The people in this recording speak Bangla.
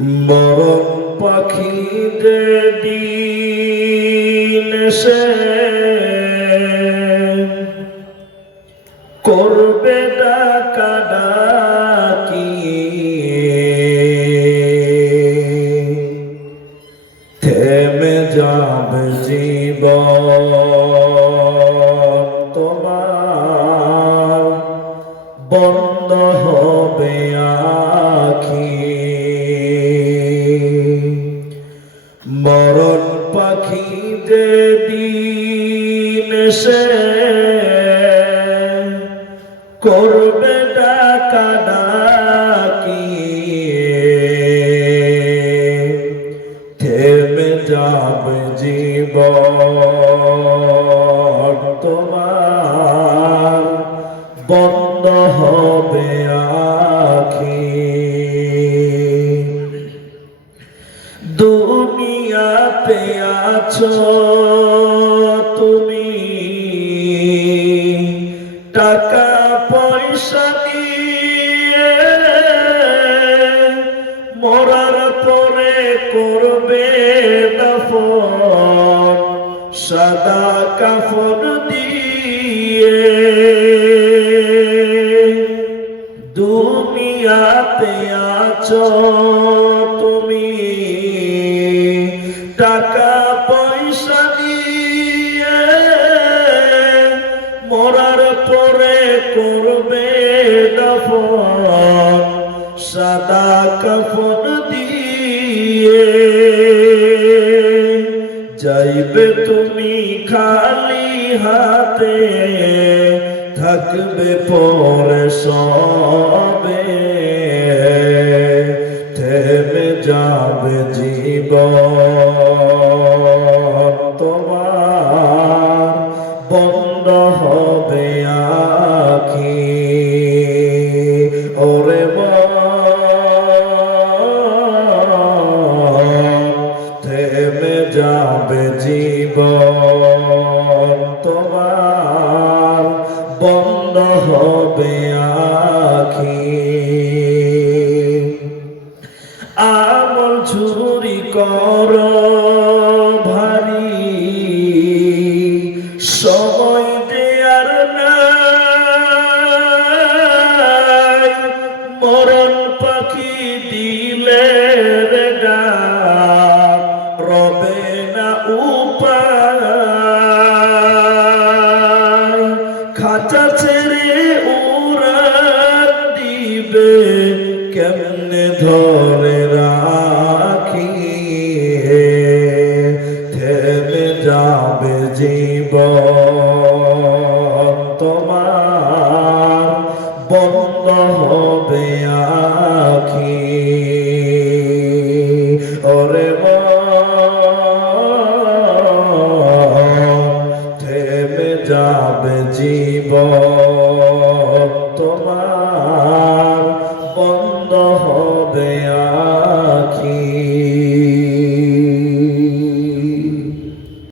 মরণ পাখিদের দিন সে করবে ডাকা ডাকি থেমে যাবে জীবন তোমার বন্ধ হবে আখি। মরণ পাখি যে দিন সে করবে ডাকা ডাকি থেমে যাবে জীবন, তোমার বন্ধ হবে আখি। দুনিয়াতে আছো তুমি? টাকা পয়সা নিয়ে মরার পরে করবে দাফন, সাদা কাফন দিয়ে। দুনিয়াতে আছো তুমি? টাকা পয়সা নিয়ে মরার পরে করবে দফন, সাদা কাফন দিয়ে। যাইবে তুমি খালি হাতে, থাকবে পরে সবে। যাবে জীব তোমার বন্ধ হবে আখি। কর ভারী। সময় দেয়ার নাই। মরণ পাখি দিলে রবে না উপায়। খাঁচা ছেড়ে উড়ান দিবে কেমনে ধরে তোমার বন্ধ হবে আখি। ওরে থেমে যাবে জীব তোমার বন্ধ হবে আখি।